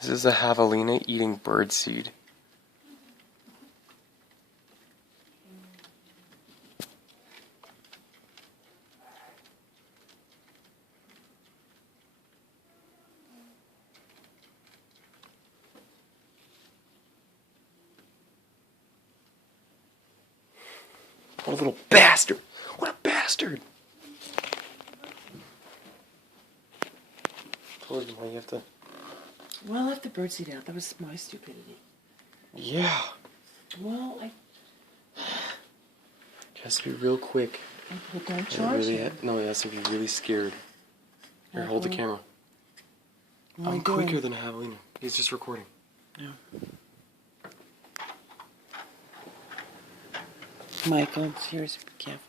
This is a javelina eating birdseed. What a little bastard! What a bastard! Told you why you have to... Well, I left the birdseed out. That was my stupidity. Yeah. Well, It has to be real quick. But don't charge him. No, it has to be really scared. Here, hold the camera. I'm quicker than Havalina. He's just recording. No. Michael, seriously, be careful.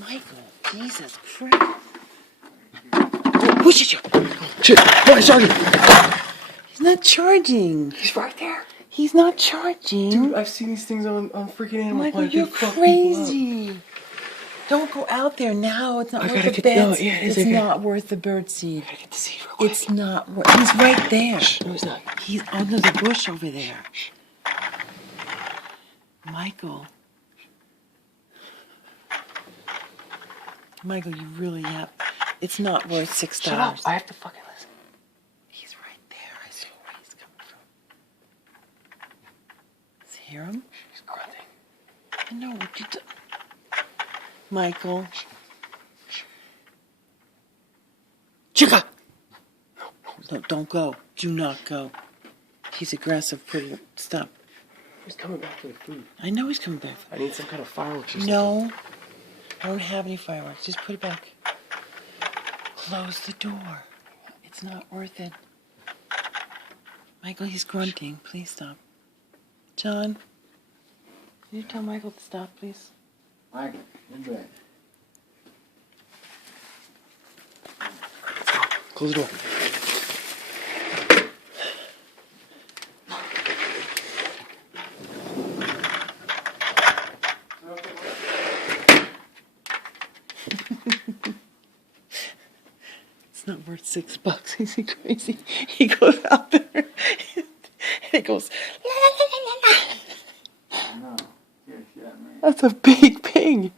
Michael, Jesus Christ. Push it, Shit! Why is charging? He's not charging. He's right there. He's not charging. Dude, I've seen these things on freaking Animal Michael, Planet. you're crazy. Don't go out there now. It's not worth the bed. It's not worth the birdseed. I gotta get the seed real quick. It's not worth. He's right there. Shh, no, he's not. He's under the bush over there. Michael. Michael, you really have. It's not worth $6. Shut up. I have to fucking listen. He's right there. I saw where he's coming from. See, hear him? He's grunting. I know what you do. Michael. Chica! No, don't go. Do not go. He's aggressive. Stop. He's coming back for the food. I know he's coming back. I need some kind of fireworks or something. No. I don't have any fireworks. Just put it back. Close the door. It's not worth it. Michael, he's grunting. Please stop. John, can you tell Michael to stop, please? Michael, in bed. Close the door. It's not worth $6. Is he crazy? He goes out there and he goes, la, la, la, la, la. No, yeah, shit, man. That's a big pig.